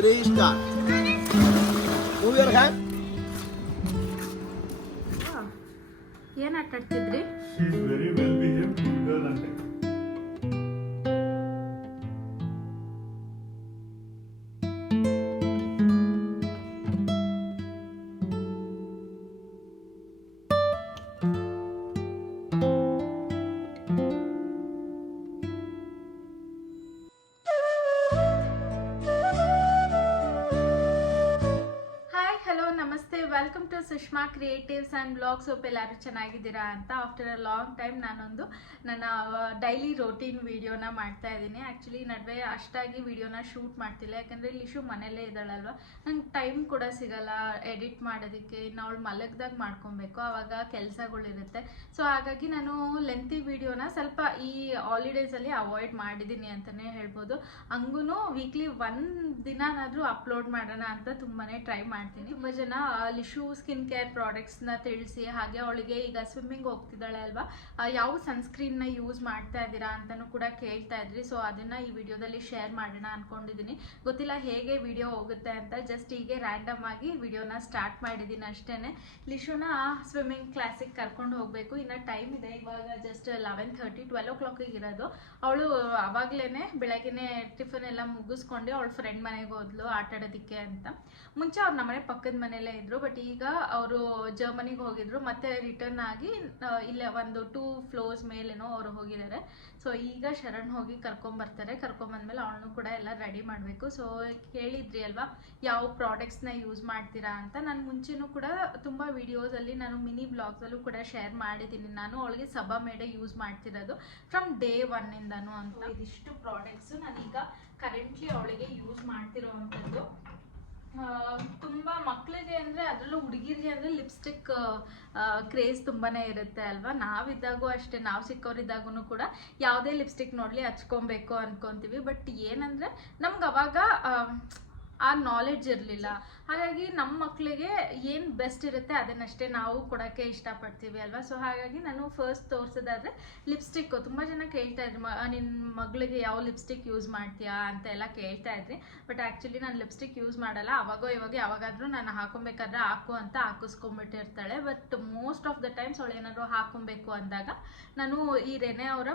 Start. Move your hand. ಏನ್ ಆಟ ಆಡ್ತಿದ್ರಿ? She is very well behaved girl ante. Welcome to Sushma creatives and blogs. Hope ಎಲ್ಲರೂ ಚೆನ್ನಾಗಿದ್ದೀರಾ ಅಂತ. ಆಫ್ಟರ್ ಅ ಲಾಂಗ್ ಟೈಮ್ ನಾನೊಂದು ನನ್ನ ಡೈಲಿ ರೋಟೀನ್ ವಿಡಿಯೋನ ಮಾಡ್ತಾ ಇದ್ದೀನಿ. ಆ್ಯಕ್ಚುಲಿ ನಡುವೆ ಅಷ್ಟಾಗಿ ವಿಡಿಯೋನ ಶೂಟ್ ಮಾಡ್ತಿಲ್ಲ, ಯಾಕಂದರೆ ಲಿಶು ಮನೇಲೇ ಇದ್ದಾಳಲ್ವ, ನಂಗೆ ಟೈಮ್ ಕೂಡ ಸಿಗಲ್ಲ ಎಡಿಟ್ ಮಾಡೋದಕ್ಕೆ. ಇನ್ನು ಅವಳು ಮಲಗ್ದಾಗ ಮಾಡ್ಕೊಬೇಕು, ಆವಾಗ ಕೆಲಸಗಳಿರುತ್ತೆ. ಸೊ ಹಾಗಾಗಿ ನಾನು ಲೆಂತಿ ವಿಡಿಯೋನ ಸ್ವಲ್ಪ ಈ ಹಾಲಿಡೇಸಲ್ಲಿ ಅವಾಯ್ಡ್ ಮಾಡಿದ್ದೀನಿ ಅಂತಲೇ ಹೇಳ್ಬೋದು. ಹಂಗೂ ವೀಕ್ಲಿ ಒಂದು ದಿನನಾದರೂ ಅಪ್ಲೋಡ್ ಮಾಡೋಣ ಅಂತ ತುಂಬಾ ಟ್ರೈ ಮಾಡ್ತೀನಿ. ತುಂಬ ಜನ ಲಿಶು ಸ್ಕಿನ್ ಕೇರ್ ಪ್ರಾಡಕ್ಟ್ಸ್ನ ತಿಳಿಸಿ, ಹಾಗೆ ಅವಳಿಗೆ ಈಗ ಸ್ವಿಮ್ಮಿಂಗ್ ಹೋಗ್ತಿದ್ದಾಳೆ ಅಲ್ವಾ, ಯಾವ ಸನ್ಸ್ಕ್ರೀನ್ನ ಯೂಸ್ ಮಾಡ್ತಾ ಇದ್ದೀರಾ ಅಂತಲೂ ಕೂಡ ಕೇಳ್ತಾ ಇದ್ರಿ. ಸೊ ಅದನ್ನು ಈ ವಿಡಿಯೋದಲ್ಲಿ ಶೇರ್ ಮಾಡೋಣ ಅಂದ್ಕೊಂಡಿದ್ದೀನಿ. ಗೊತ್ತಿಲ್ಲ ಹೇಗೆ ವಿಡಿಯೋ ಹೋಗುತ್ತೆ ಅಂತ, ಜಸ್ಟ್ ಹೀಗೆ ರ್ಯಾಂಡಮ್ ಆಗಿ ವಿಡಿಯೋನ ಸ್ಟಾರ್ಟ್ ಮಾಡಿದ್ದೀನಿ ಅಷ್ಟೇ. ಲಿಶುನ ಸ್ವಿಮ್ಮಿಂಗ್ ಕ್ಲಾಸಿಗೆ ಕರ್ಕೊಂಡು ಹೋಗಬೇಕು, ಇನ್ನು ಟೈಮ್ ಇದೆ. ಇವಾಗ ಜಸ್ಟ್ 11:30 12 o'clock ಇರೋದು. ಅವಳು ಅವಾಗಲೇ ಬೆಳಗ್ಗೆನೆ ಟಿಫನ್ ಎಲ್ಲ ಮುಗಿಸ್ಕೊಂಡು ಅವಳ ಫ್ರೆಂಡ್ ಮನೆಗೆ ಹೋದ್ಲು ಆಟ ಆಡೋದಕ್ಕೆ ಅಂತ. ಮುಂಚೆ ಅವ್ರು ನಮ್ಮನೆ ಪಕ್ಕದ ಮನೆಯಲ್ಲೇ ಇದ್ರು, ಬಟ್ ಈಗ ಅವರು ಜರ್ಮನಿಗೆ ಹೋಗಿದ್ರು, ಮತ್ತೆ ರಿಟರ್ನ್ ಆಗಿ ಇಲ್ಲೇ ಒಂದು 2 floors ಮೇಲೇನೋ ಅವರು ಹೋಗಿದ್ದಾರೆ. ಸೊ ಈಗ ಶರಣ್ ಹೋಗಿ ಕರ್ಕೊಂಬರ್ತಾರೆ. ಕರ್ಕೊಂಬಂದ್ಮೇಲೆ ಅವಳನ್ನು ಕೂಡ ಎಲ್ಲ ರೆಡಿ ಮಾಡಬೇಕು. ಸೊ ಕೇಳಿದ್ರಿ ಅಲ್ವಾ ಯಾವ ಪ್ರಾಡಕ್ಟ್ಸ್ನ ಯೂಸ್ ಮಾಡ್ತೀರಾ ಅಂತ. ನಾನು ಮುಂಚೆನೂ ಕೂಡ ತುಂಬ ವಿಡಿಯೋಸಲ್ಲಿ ನಾನು ಮಿನಿ ಬ್ಲಾಗ್ಸಲ್ಲೂ ಕೂಡ ಶೇರ್ ಮಾಡಿದ್ದೀನಿ. ನಾನು ಅವಳಿಗೆ ಸಬಾಮೇಡೆ ಯೂಸ್ ಮಾಡ್ತಿರೋದು ಫ್ರಮ್ ಡೇ 1ಇಂದನೂ ಅಂತ. ಇದಿಷ್ಟು ಪ್ರಾಡಕ್ಟ್ಸು ನಾನೀಗ ಕರೆಂಟ್ಲಿ ಅವಳಿಗೆ ಯೂಸ್ ಮಾಡ್ತಿರೋ ಅಂಥದ್ದು. ತುಂಬ ಮಕ್ಕಳಿಗೆ ಅಂದರೆ, ಅದರಲ್ಲೂ ಹುಡುಗಿರಿಗೆ ಅಂದರೆ ಲಿಪ್ಸ್ಟಿಕ್ ಕ್ರೇಜ್ ತುಂಬಾ ಇರುತ್ತೆ ಅಲ್ವಾ. ನಾವಿದ್ದಾಗೂ ಅಷ್ಟೇ, ನಾವು ಚಿಕ್ಕವರಿದ್ದಾಗೂ ಕೂಡ ಯಾವುದೇ ಲಿಪ್ಸ್ಟಿಕ್ ನೋಡಲಿ ಹಚ್ಕೊಬೇಕು ಅಂದ್ಕೊತೀವಿ. ಬಟ್ ಏನಂದರೆ ನಮ್ಗೆ ಅವಾಗ ಆ ನಾಲೆಡ್ಜ್ ಇರಲಿಲ್ಲ. ಹಾಗಾಗಿ ನಮ್ಮ ಮಕ್ಕಳಿಗೆ ಏನು ಬೆಸ್ಟ್ ಇರುತ್ತೆ ಅದನ್ನಷ್ಟೇ ನಾವು ಕೊಡೋಕ್ಕೆ ಇಷ್ಟಪಡ್ತೀವಿ ಅಲ್ವಾ. ಸೊ ಹಾಗಾಗಿ ನಾನು ಫಸ್ಟ್ ತೋರಿಸೋದಾದರೆ ಲಿಪ್ಸ್ಟಿಕ್ಕು. ತುಂಬ ಜನ ಕೇಳ್ತಾ ಇದ್ರಿ, ನಿನ್ನ ಮಗಳಿಗೆ ಯಾವ ಲಿಪ್ಸ್ಟಿಕ್ ಯೂಸ್ ಮಾಡ್ತೀಯಾ ಅಂತ ಎಲ್ಲ ಕೇಳ್ತಾ ಇದ್ರಿ. ಬಟ್ ಆ್ಯಕ್ಚುಲಿ ನಾನು ಲಿಪ್ಸ್ಟಿಕ್ ಯೂಸ್ ಮಾಡಲ್ಲ. ಇವಾಗ ಯಾವಾಗಾದರೂ ನಾನು ಹಾಕೊಬೇಕಾದ್ರೆ ಹಾಕು ಅಂತ ಹಾಕಿಸ್ಕೊಂಬಿಟ್ಟಿರ್ತಾಳೆ. But most of the times ಅವಳು ಏನಾದರೂ ಹಾಕೊಬೇಕು ಅಂದಾಗ ನಾನು ಈ ರೆನೆ ಅವರ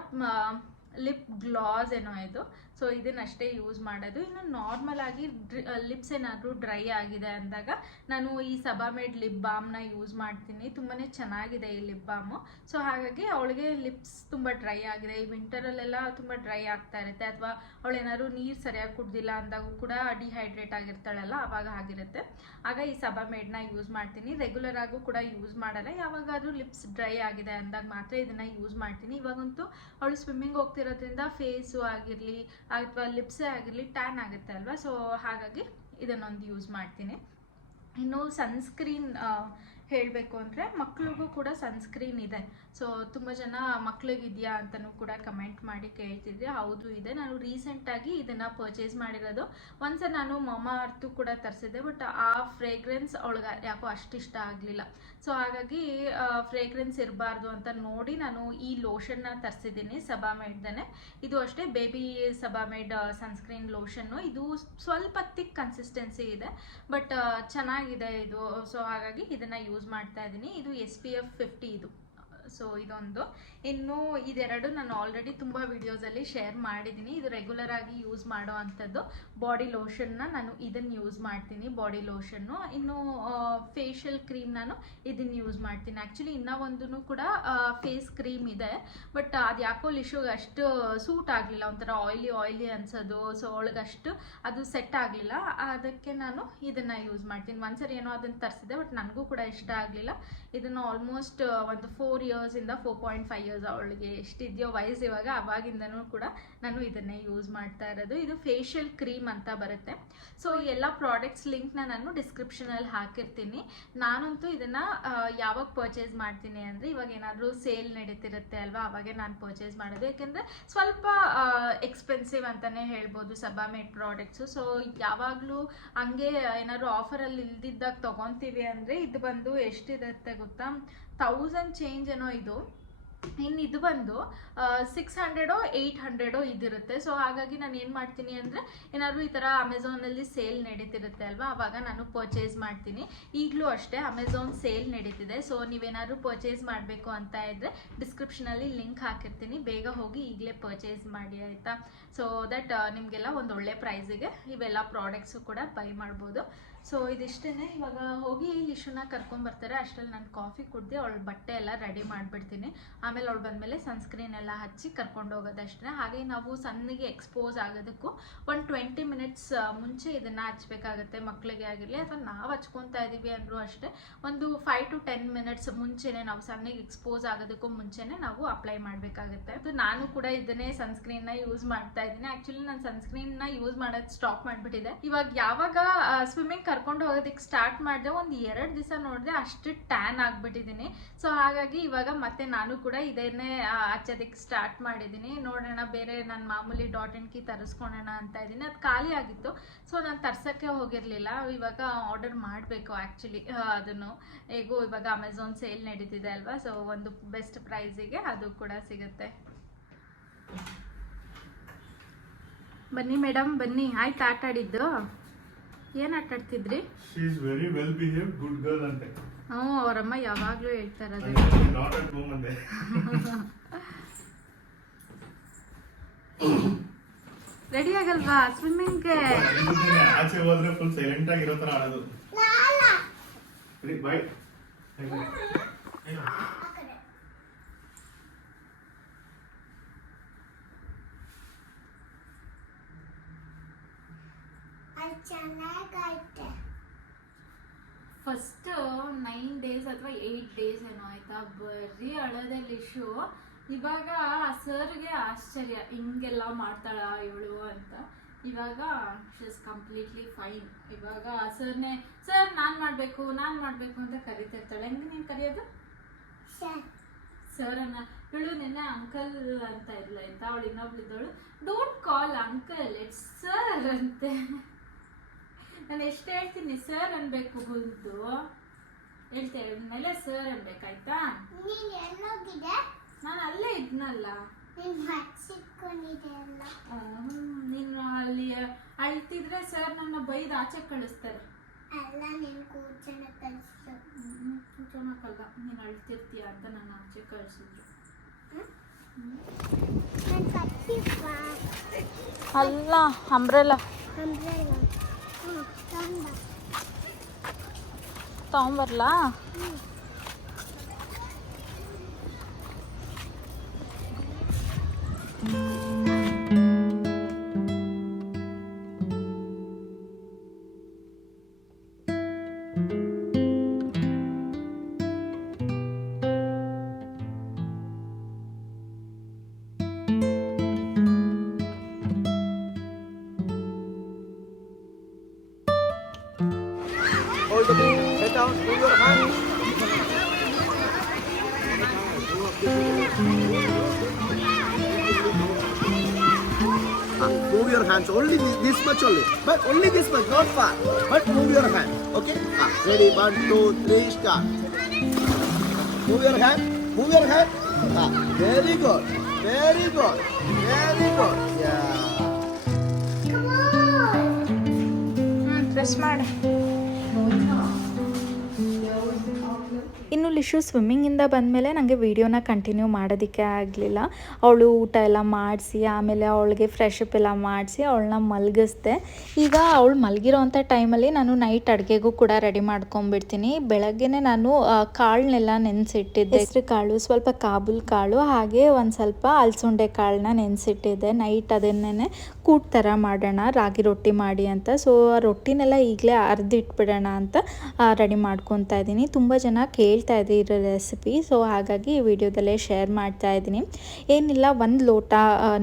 ಲಿಪ್ ಗ್ಲಾಸ್ ಏನೋ ಇದು, ಸೊ ಇದನ್ನಷ್ಟೇ ಯೂಸ್ ಮಾಡೋದು. ಇನ್ನು ನಾರ್ಮಲ್ ಆಗಿ ಲಿಪ್ಸ್ ಏನಾದರೂ ಡ್ರೈ ಆಗಿದೆ ಅಂದಾಗ ನಾನು ಈ ಸಬಾಮೇಡ್ ಲಿಪ್ ಬಾಮ್ನ ಯೂಸ್ ಮಾಡ್ತೀನಿ. ತುಂಬಾ ಚೆನ್ನಾಗಿದೆ ಈ ಲಿಪ್ ಬಾಮು. ಸೊ ಹಾಗಾಗಿ ಅವಳಿಗೆ ಲಿಪ್ಸ್ ತುಂಬ ಡ್ರೈ ಆಗಿದೆ, ಈ ವಿಂಟರಲ್ಲೆಲ್ಲ ತುಂಬ ಡ್ರೈ ಆಗ್ತಾ ಇರುತ್ತೆ, ಅಥವಾ ಅವಳೇನಾದ್ರು ನೀರು ಸರಿಯಾಗಿ ಕುಡ್ದಿಲ್ಲ ಅಂದಾಗೂ ಕೂಡ ಡಿಹೈಡ್ರೇಟ್ ಆಗಿರ್ತಾಳಲ್ಲ, ಆವಾಗ ಆಗಿರುತ್ತೆ. ಆಗ ಈ ಸಬಾಮೇಡ್ನ ಯೂಸ್ ಮಾಡ್ತೀನಿ. ರೆಗ್ಯುಲರ್ ಆಗೂ ಕೂಡ ಯೂಸ್ ಮಾಡಲ್ಲ, ಯಾವಾಗಾದರೂ ಲಿಪ್ಸ್ ಡ್ರೈ ಆಗಿದೆ ಅಂದಾಗ ಮಾತ್ರ ಇದನ್ನು ಯೂಸ್ ಮಾಡ್ತೀನಿ. ಇವಾಗಂತೂ ಅವಳು ಸ್ವಿಮ್ಮಿಂಗ್ ಹೋಗ್ತಿರೋದ್ರಿಂದ ಫೇಸು ಆಗಿರಲಿ ಅಥವಾ ಲಿಪ್ಸೇ ಆಗಿರಲಿ ಟ್ಯಾನ್ ಆಗುತ್ತೆ ಅಲ್ವಾ. ಸೊ ಹಾಗಾಗಿ ಇದನ್ನೊಂದು ಯೂಸ್ ಮಾಡ್ತೀನಿ. ಇನ್ನು ಸನ್ಸ್ಕ್ರೀನ್ ಹೇಳಬೇಕು ಅಂದರೆ ಮಕ್ಳಿಗೂ ಕೂಡ ಸನ್ಸ್ಕ್ರೀನ್ ಇದೆ. ಸೊ ತುಂಬ ಜನ ಮಕ್ಳಿಗಿದೆಯಾ ಅಂತಲೂ ಕೂಡ ಕಮೆಂಟ್ ಮಾಡಿ ಕೇಳ್ತಿದ್ರಿ. ಹೌದು ಇದೆ. ನಾನು ರೀಸೆಂಟಾಗಿ ಇದನ್ನು ಪರ್ಚೇಸ್ ಮಾಡಿರೋದು. ಒಂದ್ಸಲ ನಾನು ಮಮಾ ಅರ್ಥು ಕೂಡ ತರಿಸಿದ್ದೆ, ಬಟ್ ಆ ಫ್ರೇಗ್ರೆನ್ಸ್ ಅವಳಿಗೆ ಯಾಕೋ ಅಷ್ಟಿಷ್ಟ ಆಗಲಿಲ್ಲ. ಸೊ ಹಾಗಾಗಿ ಫ್ರೇಗ್ರೆನ್ಸ್ ಇರಬಾರ್ದು ಅಂತ ನೋಡಿ ನಾನು ಈ ಲೋಷನ್ನ ತರಿಸಿದ್ದೀನಿ ಸಬಾಮೇಡ್ದೇ. ಇದು ಅಷ್ಟೇ ಬೇಬಿ ಸಬಾಮೇಡ್ ಸನ್ಸ್ಕ್ರೀನ್ ಲೋಷನ್ನು. ಇದು ಸ್ವಲ್ಪ ಥಿಕ್ ಕನ್ಸಿಸ್ಟೆನ್ಸಿ ಇದೆ, ಬಟ್ ಚೆನ್ನಾಗಿದೆ ಇದು. ಸೊ ಹಾಗಾಗಿ ಇದನ್ನು ಯೂಸ್ ಮಾಡ್ತಾ ಇದ್ದೀನಿ. ಇದು SPF 50 ಇದು. ಸೊ ಇದೊಂದು. ಇನ್ನು ಇದೆರಡು ನಾನು ಆಲ್ರೆಡಿ ತುಂಬ ವಿಡಿಯೋಸಲ್ಲಿ ಶೇರ್ ಮಾಡಿದ್ದೀನಿ. ಇದು ರೆಗ್ಯುಲರ್ ಆಗಿ ಯೂಸ್ ಮಾಡೋ ಅಂಥದ್ದು ಬಾಡಿ ಲೋಷನ್ನ ನಾನು ಇದನ್ನು ಯೂಸ್ ಮಾಡ್ತೀನಿ, ಬಾಡಿ ಲೋಷನ್ನು. ಇನ್ನು ಫೇಶಿಯಲ್ ಕ್ರೀಮ್ ನಾನು ಇದನ್ನು ಯೂಸ್ ಮಾಡ್ತೀನಿ. ಆ್ಯಕ್ಚುಲಿ ಇನ್ನೂ ಒಂದು ಕೂಡ ಫೇಸ್ ಕ್ರೀಮ್ ಇದೆ, ಬಟ್ ಅದು ಯಾಕೋ ಲಿಶುಗೆ ಅಷ್ಟು ಸೂಟ್ ಆಗಲಿಲ್ಲ, ಒಂಥರ ಆಯ್ಲಿ ಅನ್ಸೋದು. ಸೊ ಅವಳಿಗಷ್ಟು ಅದು ಸೆಟ್ ಆಗಲಿಲ್ಲ, ಅದಕ್ಕೆ ನಾನು ಇದನ್ನು ಯೂಸ್ ಮಾಡ್ತೀನಿ. ಒಂದ್ಸರಿ ಏನೋ ಅದನ್ನು ತರಿಸಿದೆ, ಬಟ್ ನನಗೂ ಕೂಡ ಇಷ್ಟ ಆಗಲಿಲ್ಲ. ಇದನ್ನು ಆಲ್ಮೋಸ್ಟ್ ಒಂದು 4 yearsಯಿಂದ 4.5 years ಅವಳಿಗೆ ಎಷ್ಟಿದೆಯೋ ವಯಸ್ಸು ಇವಾಗ, ಅವಾಗಿಂದನೂ ಕೂಡ ನಾನು ಇದನ್ನೇ ಯೂಸ್ ಮಾಡ್ತಾ ಇರೋದು. ಇದು ಫೇಶಿಯಲ್ ಕ್ರೀಮ್ ಅಂತ ಬರುತ್ತೆ. ಸೊ ಎಲ್ಲ ಪ್ರಾಡಕ್ಟ್ಸ್ ಲಿಂಕ್ನ ನಾನು ಡಿಸ್ಕ್ರಿಪ್ಷನಲ್ಲಿ ಹಾಕಿರ್ತೀನಿ. ನಾನಂತೂ ಇದನ್ನು ಯಾವಾಗ ಪರ್ಚೇಸ್ ಮಾಡ್ತೀನಿ ಅಂದರೆ, ಇವಾಗ ಏನಾದರೂ ಸೇಲ್ ನಡೀತಿರುತ್ತೆ ಅಲ್ವಾ, ಅವಾಗೆ ನಾನು ಪರ್ಚೇಸ್ ಮಾಡೋದು. ಯಾಕೆಂದರೆ ಸ್ವಲ್ಪ ಎಕ್ಸ್ಪೆನ್ಸಿವ್ ಅಂತಲೇ ಹೇಳ್ಬೋದು ಸಬಾಮೇಡ್ ಪ್ರಾಡಕ್ಟ್ಸು. ಸೊ ಯಾವಾಗಲೂ ಹಂಗೆ ಏನಾದ್ರು ಆಫರಲ್ಲಿ ಇಲ್ದಿದ್ದಾಗ ತೊಗೊತೀವಿ ಅಂದರೆ ಇದು ಬಂದು ಎಷ್ಟಿರುತ್ತೆ ಗೊತ್ತಾ, 1000 ಚೇಂಜ್ ಏನೋ ಇದು. ಇನ್ನು ಇದು ಬಂದು 600 800 ಇದಿರುತ್ತೆ. ಸೊ ಹಾಗಾಗಿ ನಾನು ಏನು ಮಾಡ್ತೀನಿ ಅಂದರೆ ಏನಾದರೂ ಈ ಥರ ಅಮೆಝಾನಲ್ಲಿ ಸೇಲ್ ನಡೀತಿರುತ್ತೆ ಅಲ್ವಾ, ಆವಾಗ ನಾನು ಪರ್ಚೇಸ್ ಮಾಡ್ತೀನಿ. ಈಗಲೂ ಅಷ್ಟೇ ಅಮೆಝಾನ್ ಸೇಲ್ ನಡೀತಿದೆ. ಸೊ ನೀವೇನಾದರೂ ಪರ್ಚೇಸ್ ಮಾಡಬೇಕು ಅಂತ ಇದ್ದರೆ ಡಿಸ್ಕ್ರಿಪ್ಷನಲ್ಲಿ ಲಿಂಕ್ ಹಾಕಿರ್ತೀನಿ, ಬೇಗ ಹೋಗಿ ಈಗಲೇ ಪರ್ಚೇಸ್ ಮಾಡಿ ಆಯಿತಾ. ಸೊ ದಟ್ ನಿಮಗೆಲ್ಲ ಒಂದು ಒಳ್ಳೆ ಪ್ರೈಸಿಗೆ ಇವೆಲ್ಲ ಪ್ರಾಡಕ್ಟ್ಸು ಕೂಡ ಬೈ ಮಾಡ್ಬೋದು. ಸೊ ಇದಿಷ್ಟೇ. ಇವಾಗ ಹೋಗಿ ಲಿಶುನ ಕರ್ಕೊಂಬರ್ತಾರೆ, ಅಷ್ಟರಲ್ಲಿ ನಾನು ಕಾಫಿ ಕುಡ್ದು ಅವಳ ಬಟ್ಟೆ ಎಲ್ಲ ರೆಡಿ ಮಾಡಿಬಿಡ್ತೀನಿ. ಆಮೇಲೆ ಅವಳು ಬಂದಮೇಲೆ ಸನ್ಸ್ಕ್ರೀನ್ ಎಲ್ಲ ಹಚ್ಚಿ ಕರ್ಕೊಂಡು ಹೋಗೋದಷ್ಟೇ. ಹಾಗೆ ನಾವು ಸನ್ನಿಗೆ ಎಕ್ಸ್ಪೋಸ್ ಆಗೋದಕ್ಕೂ ಒಂದು 20 ಮಿನಿಟ್ಸ್ ಮುಂಚೆ ಇದನ್ನು ಹಚ್ಬೇಕಾಗತ್ತೆ. ಮಕ್ಕಳಿಗೆ ಆಗಿರಲಿ ಅಥವಾ ನಾವು ಹಚ್ಕೊತಾ ಇದ್ದೀವಿ ಅಂದರೂ ಅಷ್ಟೇ, ಒಂದು 5 to 10 ಮಿನಿಟ್ಸ್ ಮುಂಚೆನೇ ನಾವು ಸನ್ನಿಗೆ ಎಕ್ಸ್ಪೋಸ್ ಆಗೋದಕ್ಕೂ ಮುಂಚೆನೇ ನಾವು ಅಪ್ಲೈ ಮಾಡಬೇಕಾಗುತ್ತೆ. ಅದು ನಾನು ಕೂಡ ಇದನ್ನೇ ಸನ್ಸ್ಕ್ರೀನ್ನ ಯೂಸ್ ಮಾಡ್ತಾ ಇದ್ದೀನಿ. ಆ್ಯಕ್ಚುಲಿ ನಾನು ಸನ್ಸ್ಕ್ರೀನ್ನ ಯೂಸ್ ಮಾಡೋದು ಸ್ಟಾಪ್ ಮಾಡಿಬಿಟ್ಟಿದೆ. ಇವಾಗ ಯಾವಾಗ ಸ್ವಿಮ್ಮಿಂಗ್ ಕರ್ಕೊಂಡು ಹೋಗೋದಕ್ಕೆ ಸ್ಟಾರ್ಟ್ ಮಾಡಿದೆ, ಒಂದು 2 ದಿವಸ ನೋಡಿದೆ ಅಷ್ಟು ಟ್ಯಾನ್ ಆಗಿಬಿಟ್ಟಿದ್ದೀನಿ. ಸೊ ಹಾಗಾಗಿ ಇವಾಗ ಮತ್ತೆ ನಾನು ಕೂಡ ಇದನ್ನೇ ಹಚ್ಚೋದಕ್ಕೆ ಸ್ಟಾರ್ಟ್ ಮಾಡಿದ್ದೀನಿ. ನೋಡೋಣ ಬೇರೆ ನನ್ನ ಮಾಮೂಲಿ ಡಾಟ್ ಆ್ಯಂಡ್ ಕೀ ತರಿಸ್ಕೊಳ್ಳೋಣ ಅಂತ ಇದ್ದೀನಿ. ಅದು ಖಾಲಿ ಆಗಿತ್ತು, ಸೊ ನಾನು ತರ್ಸೋಕ್ಕೆ ಹೋಗಿರಲಿಲ್ಲ. ಇವಾಗ ಆರ್ಡರ್ ಮಾಡಬೇಕು ಆ್ಯಕ್ಚುಲಿ. ಅದನ್ನು ಹೇಗೂ ಇವಾಗ ಅಮೆಝಾನ್ ಸೇಲ್ ನಡೀತಿದೆ ಅಲ್ವಾ, ಸೊ ಒಂದು ಬೆಸ್ಟ್ ಪ್ರೈಸಿಗೆ ಅದು ಕೂಡ ಸಿಗುತ್ತೆ. ಬನ್ನಿ ಮೇಡಮ್ ಬನ್ನಿ. ಆಯ್ತು ಆಟ ಆಡಿದ್ದು? ಏನು ಆಟ ಆಡ್ತಿದ್ರಿ? She is very well behaved, good girl ಅಂತೆ. ಹ್ಞೂ, ಅವರಮ್ಮ ಯಾವಾಗಲೂ ಹೇಳ್ತಾರೆ ಅದು. Not at home ಅಂತೆ. ರೆಡಿ ಆಗಲ್ವಾ ಸ್ವಿಮ್ಮಿಂಗ್ಗೆ? ಆಚೆ ಹೋದ್ರೆ ಫುಲ್ ಸೈಲೆಂಟ್ ಆಗಿರೋ ತರ ಆಡೋದು. ಬಾಯ್. ಫಸ್ಟ್ 9 days ಅಥವಾ 8 days ಏನೋ ಆಯ್ತಾ, ಬರೀ ಅಳೋದೆ ಲಿಶು. ಇವಾಗ ಸರ್ಗೆ ಆಶ್ಚರ್ಯ, ಹಿಂಗೆಲ್ಲ ಮಾಡ್ತಾಳ ಇವಳು ಅಂತ. ಇವಾಗ ಶಿ ಇಸ್ ಕಂಪ್ಲೀಟ್ಲಿ ಫೈನ್. ಇವಾಗ ಸರ್ನೇ ಸರ್ ನಾನು ಮಾಡಬೇಕು ಅಂತ ಕರಿತಿರ್ತಾಳೆ. ಹೆಂಗೆ ನೀನು ಕರೆಯೋದು? ಸರ್ ಅನ್ನ. ಇವಳು ನಿನ್ನೆ ಅಂಕಲ್ ಅಂತ ಇರಲ್ಲ ಅಂತ, ಅವಳು ಇನ್ನೊಬ್ಳಿದ್ದವಳು don't call uncle it's sir ಅಂತೆ. ನಾನು ಎಷ್ಟು ಹೇಳ್ತೀನಿ ಸರ್ ಅನ್ಬೇಕು, ಬಂದು ಹೇಳ್ತೇವೆ ಮೇಲೆ ಸರ್ ಅನ್ಬೇಕಾಯ್ತಾ? ನಾನು ಅಲ್ಲೇ ಇದ್ನಲ್ಲ. ನೀನು ಅಲ್ಲಿ ಅಳ್ತಿದ್ರೆ ಸರ್ ನನ್ನ ಬೈದು ಆಚೆ ಕಳಿಸ್ತಾರೆ. ಕೂರ್ಚೋಣಕ್ಕಲ್ಲ, ನೀನು ಅಳ್ತಿರ್ತೀಯ ಅಂತ ನನ್ನ ಆಚೆ ಕಳಿಸಿದ್ರು. ಅಲ್ಲ umbrella ತಗೊಂಬರ್ಲಾ? Hold the book. Head down. Move your hand. Move your hands. Only this much only. But only this much, not far. But move your hand. Okay? Ready? 1, 2, 3, start. Move your hand. Move your hand. Very good. Very good. Very good. Yeah. Press ಮಾಡಿ. ಇನ್ನು ಲಿಶು ಸ್ವಿಮ್ಮಿಂಗಿಂದ ಬಂದಮೇಲೆ ನನಗೆ ವೀಡಿಯೋನ continue ಮಾಡೋದಕ್ಕೆ ಆಗಲಿಲ್ಲ. ಅವಳು ಊಟ ಎಲ್ಲ ಮಾಡಿಸಿ ಆಮೇಲೆ ಅವಳಿಗೆ ಫ್ರೆಶ್ ಅಪ್ ಎಲ್ಲ ಮಾಡಿಸಿ ಅವಳನ್ನ ಮಲಗಿಸ್ದೆ. ಈಗ ಅವಳು ಮಲಗಿರೋವಂಥ ಟೈಮಲ್ಲಿ ನಾನು ನೈಟ್ ಅಡುಗೆಗೂ ಕೂಡ ರೆಡಿ ಮಾಡ್ಕೊಂಡ್ಬಿಡ್ತೀನಿ. ಬೆಳಗ್ಗೆನೇ ನಾನು ಕಾಳನ್ನೆಲ್ಲ ನೆನೆಸಿಟ್ಟಿದ್ದೆ. ಹೆಸರು ಕಾಳು, ಸ್ವಲ್ಪ ಕಾಬೂಲ್ ಕಾಳು, ಹಾಗೆ ಒಂದು ಸ್ವಲ್ಪ ಅಲಸಂಡೆ ಕಾಳನ್ನ ನೆನೆಸಿಟ್ಟಿದ್ದೆ. ನೈಟ್ ಅದನ್ನೇ ಕೂಟ್ ಥರ ಮಾಡೋಣ, ರಾಗಿ ರೊಟ್ಟಿ ಮಾಡಿ ಅಂತ. ಸೊ ಆ ರೊಟ್ಟಿನೆಲ್ಲ ಈಗಲೇ ಅರ್ದಿಟ್ಬಿಡೋಣ ಅಂತ ರೆಡಿ ಮಾಡ್ಕೊತಾ ಇದ್ದೀನಿ. ತುಂಬ ಜನ ಕೇಳ್ತಾ ಇದ್ದೀರ ರೆಸಿಪಿ, ಸೊ ಹಾಗಾಗಿ ಈ ವಿಡಿಯೋದಲ್ಲೇ ಶೇರ್ ಮಾಡ್ತಾ ಇದ್ದೀನಿ. ಏನಿಲ್ಲ, 1 ಲೋಟ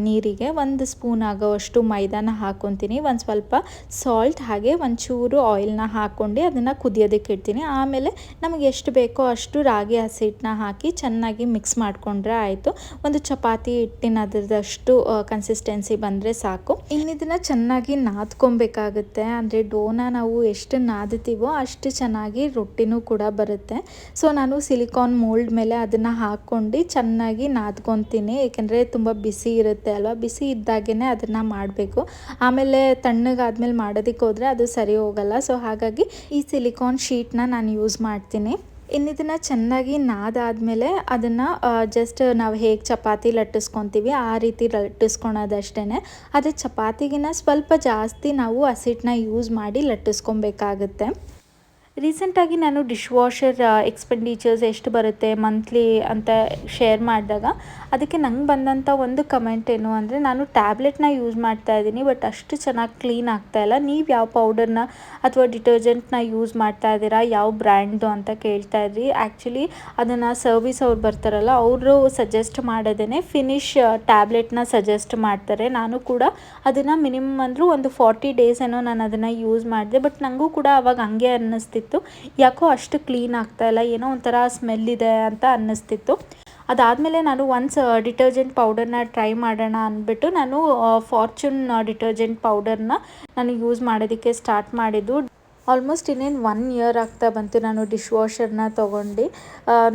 ನೀರಿಗೆ 1 ಸ್ಪೂನ್ ಆಗೋವಷ್ಟು ಮೈದಾನ ಹಾಕ್ಕೊತೀನಿ, ಒಂದು ಸ್ವಲ್ಪ ಸಾಲ್ಟ್ ಹಾಗೆ ಒಂಚೂರು ಆಯಿಲ್ನ ಹಾಕ್ಕೊಂಡು ಅದನ್ನು ಕುದಿಯೋದಕ್ಕೆ ಇಡ್ತೀನಿ. ಆಮೇಲೆ ನಮಗೆ ಎಷ್ಟು ಬೇಕೋ ಅಷ್ಟು ರಾಗಿ ಹಸಿ ಹಿಟ್ಟನ್ನ ಹಾಕಿ ಚೆನ್ನಾಗಿ ಮಿಕ್ಸ್ ಮಾಡಿಕೊಂಡ್ರೆ ಆಯಿತು. ಒಂದು ಚಪಾತಿ ಹಿಟ್ಟಿನದಷ್ಟು ಕನ್ಸಿಸ್ಟೆನ್ಸಿ ಬಂದರೆ ಸಾಕು. ಇನ್ನಿದನ್ನು ಚೆನ್ನಾಗಿ ನಾದ್ಕೊಬೇಕಾಗುತ್ತೆ. ಅಂದರೆ ಡೋನ ನಾವು ಎಷ್ಟು ನಾದ್ತೀವೋ ಅಷ್ಟು ಚೆನ್ನಾಗಿ ರೊಟ್ಟಿನೂ ಕೂಡ ಬರುತ್ತೆ. ಸೊ ನಾನು ನಾನು ಸಿಲಿಕಾನ್ ಮೋಲ್ಡ್ ಮೇಲೆ ಅದನ್ನು ಹಾಕ್ಕೊಂಡು ಚೆನ್ನಾಗಿ ನಾದ್ಕೊತೀನಿ, ಏಕೆಂದರೆ ತುಂಬ ಬಿಸಿ ಇರುತ್ತೆ ಅಲ್ವಾ. ಬಿಸಿ ಇದ್ದಾಗೇ ಅದನ್ನು ಮಾಡಬೇಕು, ಆಮೇಲೆ ತಣ್ಣಗಾದ್ಮೇಲೆ ಮಾಡೋದಕ್ಕೆ ಹೋದರೆ ಅದು ಸರಿ ಹೋಗಲ್ಲ. ಸೊ ಹಾಗಾಗಿ ಈ ಸಿಲಿಕಾನ್ ಶೀಟ್ನ ನಾನು ಯೂಸ್ ಮಾಡ್ತೀನಿ. ಇದನ್ನು ಚೆನ್ನಾಗಿ ನಾದಾದಮೇಲೆ ಅದನ್ನು ಜಸ್ಟ್ ನಾವು ಹೇಗೆ ಚಪಾತಿ ಲಟ್ಟಿಸ್ಕೊತೀವಿ ಆ ರೀತಿ ಲಟ್ಟಿಸ್ಕೊಳೋದಷ್ಟೇ. ಆದರೆ ಚಪಾತಿಗಿನ್ನ ಸ್ವಲ್ಪ ಜಾಸ್ತಿ ನಾವು ಹಸಿಟ್ಟನ್ನ ಯೂಸ್ ಮಾಡಿ ಲಟ್ಟಿಸ್ಕೊಬೇಕಾಗುತ್ತೆ. ರೀಸೆಂಟಾಗಿ ನಾನು ಡಿಶ್ ವಾಷರ್ ಎಕ್ಸ್ಪೆಂಡಿಚರ್ಸ್ ಎಷ್ಟು ಬರುತ್ತೆ ಮಂತ್ಲಿ ಅಂತ ಶೇರ್ ಮಾಡಿದಾಗ ಅದಕ್ಕೆ ನಂಗೆ ಬಂದಂಥ ಒಂದು ಕಮೆಂಟ್ ಏನು ಅಂದರೆ, ನಾನು ಟ್ಯಾಬ್ಲೆಟ್ನ ಯೂಸ್ ಮಾಡ್ತಾ ಇದ್ದೀನಿ ಬಟ್ ಅಷ್ಟು ಚೆನ್ನಾಗಿ ಕ್ಲೀನ್ ಆಗ್ತಾಯಿಲ್ಲ, ನೀವು ಯಾವ ಪೌಡರ್ನ ಅಥವಾ ಡಿಟರ್ಜೆಂಟ್ನ ಯೂಸ್ ಮಾಡ್ತಾ ಇದ್ದೀರಾ, ಯಾವ ಬ್ರ್ಯಾಂಡು ಅಂತ ಕೇಳ್ತಾ ಇದ್ರಿ. ಆ್ಯಕ್ಚುಲಿ ಅದನ್ನು ಸರ್ವಿಸ್ ಅವ್ರು ಬರ್ತಾರಲ್ಲ ಅವರು ಸಜೆಸ್ಟ್ ಮಾಡೋದೇ ಫಿನಿಶ್ ಟ್ಯಾಬ್ಲೆಟ್ನ ಸಜೆಸ್ಟ್ ಮಾಡ್ತಾರೆ. ನಾನು ಕೂಡ ಅದನ್ನು ಮಿನಿಮಮ್ ಅಂದರೂ ಒಂದು 40 days ಏನೋ ನಾನು ಅದನ್ನು ಯೂಸ್ ಮಾಡಿದೆ. ಬಟ್ ನನಗೂ ಕೂಡ ಅವಾಗ ಹಂಗೆ ಅನ್ನಿಸ್ತಿತ್ತು, ಯಾಕೋ ಅಷ್ಟು ಕ್ಲೀನ್ ಆಗ್ತಾಯಿಲ್ಲ, ಏನೋ ಒಂಥರ ಸ್ಮೆಲ್ ಇದೆ ಅಂತ ಅನ್ನಿಸ್ತಿತ್ತು. ಅದಾದಮೇಲೆ ನಾನು ಒನ್ಸ್ ಡಿಟರ್ಜೆಂಟ್ ಪೌಡರ್ನ ಟ್ರೈ ಮಾಡೋಣ ಅಂದ್ಬಿಟ್ಟು ನಾನು ಫಾರ್ಚೂನ್ ಡಿಟರ್ಜೆಂಟ್ ಪೌಡರ್ನ ನಾನು ಯೂಸ್ ಮಾಡೋದಕ್ಕೆ ಸ್ಟಾರ್ಟ್ ಮಾಡಿದ್ದು. ಆಲ್ಮೋಸ್ಟ್ ಇನ್ನೇನು 1 year ಆಗ್ತಾ ಬಂತು ನಾನು ಡಿಶ್ ವಾಷರ್ನ ತೊಗೊಂಡು.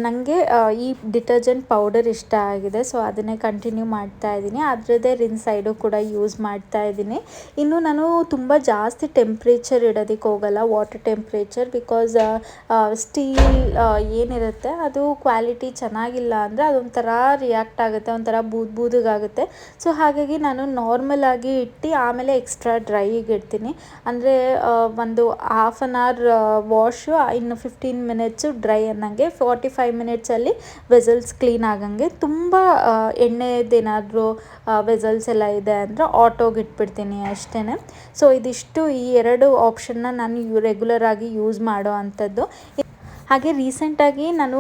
ನನಗೆ ಈ ಡಿಟರ್ಜೆಂಟ್ ಪೌಡರ್ ಇಷ್ಟ ಆಗಿದೆ, ಸೊ ಅದನ್ನೇ ಕಂಟಿನ್ಯೂ ಮಾಡ್ತಾ ಇದ್ದೀನಿ. ಅದರದ್ದೇ ರಿನ್ ಸೈಡು ಕೂಡ ಯೂಸ್ ಮಾಡ್ತಾ ಇದ್ದೀನಿ. ಇನ್ನು ನಾನು ತುಂಬ ಜಾಸ್ತಿ ಟೆಂಪ್ರೇಚರ್ ಇಡೋದಕ್ಕೆ ಹೋಗಲ್ಲ, ವಾಟರ್ ಟೆಂಪ್ರೇಚರ್, ಬಿಕಾಸ್ ಸ್ಟೀಲ್ ಏನಿರುತ್ತೆ ಅದು ಕ್ವಾಲಿಟಿ ಚೆನ್ನಾಗಿಲ್ಲ ಅಂದರೆ ಅದೊಂಥರ ರಿಯಾಕ್ಟ್ ಆಗುತ್ತೆ, ಒಂಥರ ಬೂದಿಗಾಗುತ್ತೆ. ಸೊ ಹಾಗಾಗಿ ನಾನು ನಾರ್ಮಲ್ ಆಗಿ ಇಟ್ಟು ಆಮೇಲೆ ಎಕ್ಸ್ಟ್ರಾ ಡ್ರೈಗೆ ಇಡ್ತೀನಿ. ಅಂದರೆ ಒಂದು 1/2 hour ವಾಶು, ಇನ್ನು 15 minutes ಡ್ರೈ ಅನ್ನಂಗೆ, 45 minutesಲ್ಲಿ ವೆಸಲ್ಸ್ ಕ್ಲೀನ್ ಆಗಂಗೆ. ತುಂಬ ಎಣ್ಣೆದೇನಾದರೂ ವೆಸಲ್ಸ್ ಎಲ್ಲ ಇದೆ ಅಂದರೆ ಆಟೋಗೆ ಇಟ್ಬಿಡ್ತೀನಿ ಅಷ್ಟೇ. ಸೊ ಇದಿಷ್ಟು ಈ 2 ಆಪ್ಷನ್ನ ನಾನು ರೆಗ್ಯುಲರ್ ಆಗಿ ಯೂಸ್ ಮಾಡೋ ಅಂಥದ್ದು. ಹಾಗೆ ರೀಸೆಂಟಾಗಿ ನಾನು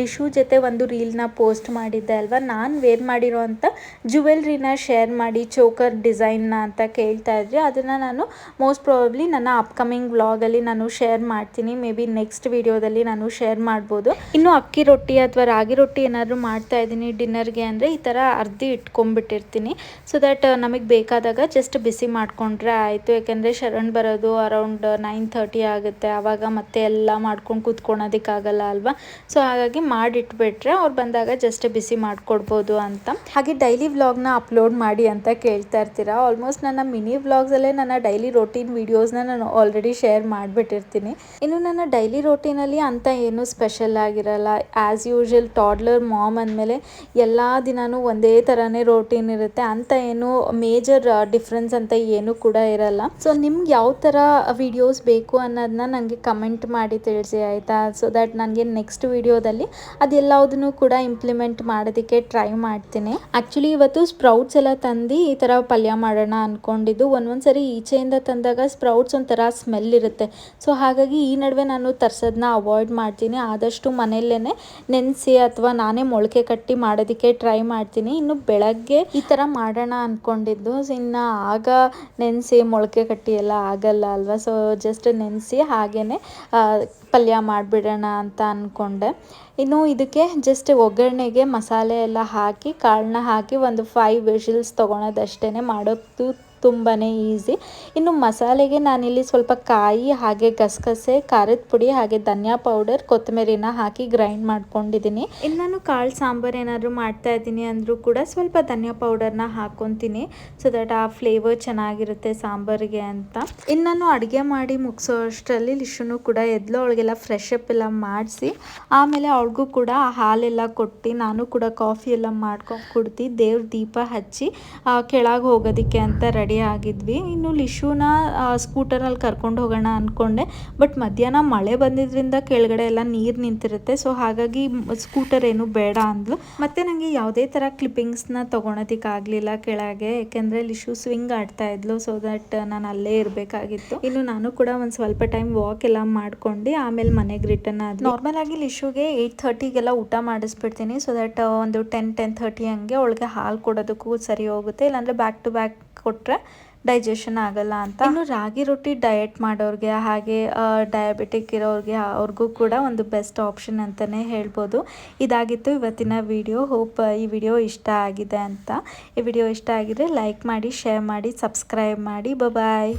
ಲಿಶು ಜೊತೆ ಒಂದು ರೀಲ್ನ ಪೋಸ್ಟ್ ಮಾಡಿದ್ದೆ ಅಲ್ವಾ, ನಾನು ವೇರ್ ಮಾಡಿರೋ ಅಂಥ ಜುವೆಲ್ರಿನ ಶೇರ್ ಮಾಡಿ ಚೋಕರ್ ಡಿಸೈನ್ನ ಅಂತ ಕೇಳ್ತಾ ಇದ್ರಿ. ಅದನ್ನು ನಾನು ಮೋಸ್ಟ್ ಪ್ರಾಬಬ್ಲಿ ನನ್ನ ಅಪ್ಕಮಿಂಗ್ ವ್ಲಾಗಲ್ಲಿ ನಾನು ಶೇರ್ ಮಾಡ್ತೀನಿ. ಮೇ ಬಿ ನೆಕ್ಸ್ಟ್ ವೀಡಿಯೋದಲ್ಲಿ ನಾನು ಶೇರ್ ಮಾಡ್ಬೋದು. ಇನ್ನು ಅಕ್ಕಿ ರೊಟ್ಟಿ ಅಥವಾ ರಾಗಿ ರೊಟ್ಟಿ ಏನಾದರೂ ಮಾಡ್ತಾ ಇದ್ದೀನಿ ಡಿನ್ನರ್ಗೆ ಅಂದರೆ ಈ ಥರ ಅರ್ಧಿ ಇಟ್ಕೊಂಡ್ಬಿಟ್ಟಿರ್ತೀನಿ. ಸೊ ದ್ಯಾಟ್ ನಮಗೆ ಬೇಕಾದಾಗ ಜಸ್ಟ್ ಬಿಸಿ ಮಾಡಿಕೊಂಡ್ರೆ ಆಯಿತು. ಯಾಕೆಂದರೆ ಶರಣ್ ಬರೋದು ಅರೌಂಡ್ 9:30 ಆಗುತ್ತೆ, ಆವಾಗ ಮತ್ತೆ ಎಲ್ಲ ಮಾಡ್ಕೊಂಡು ಕೂತ್ಕೊಳ್ಳೋದಕ್ಕಾಗಲ್ಲ ಅಲ್ವಾ. ಸೊ ಹಾಗಾಗಿ ಮಾಡಿಟ್ಬಿಟ್ರೆ ಅವ್ರು ಬಂದಾಗ ಜಸ್ಟ್ ಬಿಸಿ ಮಾಡಿಕೊಡ್ಬೋದು ಅಂತ. ಹಾಗೆ ಡೈಲಿ ವ್ಲಾಗ್ನ ಅಪ್ಲೋಡ್ ಮಾಡಿ ಅಂತ ಕೇಳ್ತಾ ಇರ್ತೀರಾ. ಆಲ್ಮೋಸ್ಟ್ ನನ್ನ ಮಿನಿ ವ್ಲಾಗ್ಸಲ್ಲೇ ನನ್ನ ಡೈಲಿ ರೋಟೀನ್ ವೀಡಿಯೋಸ್ನ ನಾನು ಆಲ್ರೆಡಿ ಶೇರ್ ಮಾಡಿಬಿಟ್ಟಿರ್ತೀನಿ. ಇನ್ನು ನನ್ನ ಡೈಲಿ ರೋಟೀನಲ್ಲಿ ಅಂತ ಏನೂ ಸ್ಪೆಷಲ್ ಆಗಿರಲ್ಲ. ಆ್ಯಸ್ ಯೂಶ್ವಲ್ ಟಾಡ್ಲರ್ ಮಾಮ್ ಅಂದಮೇಲೆ ಎಲ್ಲ ದಿನವೂ ಒಂದೇ ಥರನೇ ರೋಟೀನ್ ಇರುತ್ತೆ, ಅಂತ ಏನು ಮೇಜರ್ ಡಿಫ್ರೆನ್ಸ್ ಅಂತ ಏನೂ ಕೂಡ ಇರಲ್ಲ. ಸೊ ನಿಮ್ಗೆ ಯಾವ ಥರ ವಿಡಿಯೋಸ್ ಬೇಕು ಅನ್ನೋದನ್ನ ನನಗೆ ಕಮೆಂಟ್ ಮಾಡಿ ತಿಳಿಸಿ ಆಯಿತಾ. ಸೊ ದ್ಯಾಟ್ ನನಗೆ ನೆಕ್ಸ್ಟ್ ವಿಡಿಯೋದಲ್ಲಿ ಅದೆಲ್ಲದನ್ನು ಕೂಡ ಇಂಪ್ಲಿಮೆಂಟ್ ಮಾಡೋದಕ್ಕೆ ಟ್ರೈ ಮಾಡ್ತೀನಿ. ಆ್ಯಕ್ಚುಲಿ ಇವತ್ತು ಸ್ಪ್ರೌಟ್ಸ್ ಎಲ್ಲ ತಂದು ಈ ಥರ ಪಲ್ಯ ಮಾಡೋಣ ಅಂದ್ಕೊಂಡಿದ್ದು. ಒಂದೊಂದ್ಸರಿ ಈಚೆಯಿಂದ ತಂದಾಗ ಸ್ಪ್ರೌಟ್ಸ್ ಒಂಥರ ಸ್ಮೆಲ್ ಇರುತ್ತೆ. ಸೊ ಹಾಗಾಗಿ ಈ ನಡುವೆ ನಾನು ತರಿಸೋದನ್ನ ಅವಾಯ್ಡ್ ಮಾಡ್ತೀನಿ. ಆದಷ್ಟು ಮನೆಯಲ್ಲೇ ನೆನೆಸಿ ಅಥವಾ ನಾನೇ ಮೊಳಕೆ ಕಟ್ಟಿ ಮಾಡೋದಕ್ಕೆ ಟ್ರೈ ಮಾಡ್ತೀನಿ. ಇನ್ನು ಬೆಳಗ್ಗೆ ಈ ಥರ ಮಾಡೋಣ ಅಂದ್ಕೊಂಡಿದ್ದು, ಇನ್ನು ಆಗ ನೆನೆಸಿ ಮೊಳಕೆ ಕಟ್ಟಿ ಎಲ್ಲ ಆಗಲ್ಲ ಅಲ್ವಾ. ಸೊ ಜಸ್ಟ್ ನೆನೆಸಿ ಹಾಗೇ ಪಲ್ಯ ಮಾಡಿಬಿಡೋಣ ಅಂತ ಅಂದ್ಕೊಂಡೆ. ಇನ್ನು ಇದಕ್ಕೆ ಜಸ್ಟ್ ಒಗ್ಗರಣೆಗೆ ಮಸಾಲೆ ಎಲ್ಲ ಹಾಕಿ ಕಾಳನ್ನ ಹಾಕಿ ಒಂದು 5 ವಿಷಲ್ಸ್ ತೊಗೊಳೋದಷ್ಟೇ. ಮಾಡೋದು ತುಂಬಾ ಈಸಿ. ಇನ್ನು ಮಸಾಲೆಗೆ ನಾನಿಲ್ಲಿ ಸ್ವಲ್ಪ ಕಾಯಿ, ಹಾಗೆ ಗಸಗಸೆ, ಖಾರದ ಪುಡಿ, ಹಾಗೆ ಧನಿಯಾ ಪೌಡರ್, ಕೊತ್ತಂಬರಿನ ಹಾಕಿ ಗ್ರೈಂಡ್ ಮಾಡ್ಕೊಂಡಿದ್ದೀನಿ. ಇನ್ನು ನಾನು ಕಾಳು ಸಾಂಬಾರು ಏನಾದರೂ ಮಾಡ್ತಾ ಇದ್ದೀನಿ ಅಂದರೂ ಕೂಡ ಸ್ವಲ್ಪ ಧನಿಯಾ ಪೌಡರ್ನ ಹಾಕ್ಕೊತೀನಿ. ಸೊ ದಟ್ ಆ ಫ್ಲೇವರ್ ಚೆನ್ನಾಗಿರುತ್ತೆ ಸಾಂಬಾರಿಗೆ ಅಂತ. ಇನ್ನು ನಾನು ಅಡುಗೆ ಮಾಡಿ ಮುಗಿಸೋ ಅಷ್ಟರಲ್ಲಿ ಲಿಶುನು ಕೂಡ ಎದ್ಲು. ಅವಳಿಗೆಲ್ಲ ಫ್ರೆಶ್ ಅಪ್ ಎಲ್ಲ ಮಾಡಿಸಿ ಆಮೇಲೆ ಅವಳಿಗೂ ಕೂಡ ಹಾಲೆಲ್ಲ ಕೊಟ್ಟು ನಾನು ಕೂಡ ಕಾಫಿ ಎಲ್ಲ ಮಾಡ್ಕೊಂಡು ಕುಡ್ದು ದೇವ್ರ ದೀಪ ಹಚ್ಚಿ ಕೆಳಗೆ ಹೋಗೋದಕ್ಕೆ ಅಂತ ರೆಡಿ ಆಗಿದ್ವಿ. ಇನ್ನು ಲಿಶುನ ಸ್ಕೂಟರಲ್ಲಿ ಕರ್ಕೊಂಡು ಹೋಗೋಣ ಅಂದ್ಕೊಂಡೆ. ಬಟ್ ಮಧ್ಯಾಹ್ನ ಮಳೆ ಬಂದಿದ್ದರಿಂದ ಕೆಳಗಡೆ ಎಲ್ಲ ನೀರು ನಿಂತಿರುತ್ತೆ. ಸೊ ಹಾಗಾಗಿ ಸ್ಕೂಟರ್ ಏನು ಬೇಡ ಅಂದ್ಲು. ಮತ್ತು ನನಗೆ ಯಾವುದೇ ಥರ ಕ್ಲಿಪ್ಪಿಂಗ್ಸ್ನ ತೊಗೊಳೋದಕ್ಕಾಗಲಿಲ್ಲ ಕೆಳಗೆ, ಯಾಕೆಂದರೆ ಲಿಶು ಸ್ವಿಂಗ್ ಆಡ್ತಾ ಇದ್ಲು. ಸೊ ದಟ್ ನಾನು ಅಲ್ಲೇ ಇರಬೇಕಾಗಿತ್ತು. ಇನ್ನು ನಾನು ಕೂಡ ಒಂದು ಸ್ವಲ್ಪ ಟೈಮ್ ವಾಕ್ ಎಲ್ಲ ಮಾಡ್ಕೊಂಡು ಆಮೇಲೆ ಮನೆಗೆ ರಿಟರ್ನ್ ಆದ್ವಿ. ನಾರ್ಮಲ್ ಆಗಿ ಲಿಶುಗೆ 8:30ಗೆಲ್ಲ ಊಟ ಮಾಡಿಸ್ಬಿಡ್ತೀನಿ. ಸೊ ದಟ್ ಒಂದು 10-10:30 ಹಂಗೆ ಅವಳಿಗೆ ಹಾಲು ಕೊಡೋದಕ್ಕೂ ಸರಿ ಹೋಗುತ್ತೆ. ಇಲ್ಲಾಂದರೆ ಬ್ಯಾಕ್ ಟು ಬ್ಯಾಕ್ ಕೊಟ್ಟರೆ ಡೈಜೆಷನ್ ಆಗಲ್ಲ ಅಂತ. ಇನ್ನು ರಾಗಿ ರೊಟ್ಟಿ ಡಯಟ್ ಮಾಡೋರಿಗೆ ಹಾಗೆ ಡಯಾಬಿಟಿಕ್ ಇರೋರಿಗೆ ಅವ್ರಿಗೂ ಕೂಡ ಒಂದು ಬೆಸ್ಟ್ ಆಪ್ಷನ್ ಅಂತಲೇ ಹೇಳ್ಬೋದು. ಇದಾಗಿತ್ತು ಇವತ್ತಿನ ವಿಡಿಯೋ. ಹೋಪ್ ಈ ವಿಡಿಯೋ ಇಷ್ಟ ಆಗಿದೆ ಅಂತ. ಈ ವಿಡಿಯೋ ಇಷ್ಟ ಆಗಿದ್ರೆ ಲೈಕ್ ಮಾಡಿ, ಶೇರ್ ಮಾಡಿ, ಸಬ್ಸ್ಕ್ರೈಬ್ ಮಾಡಿ. ಬಾಯ್.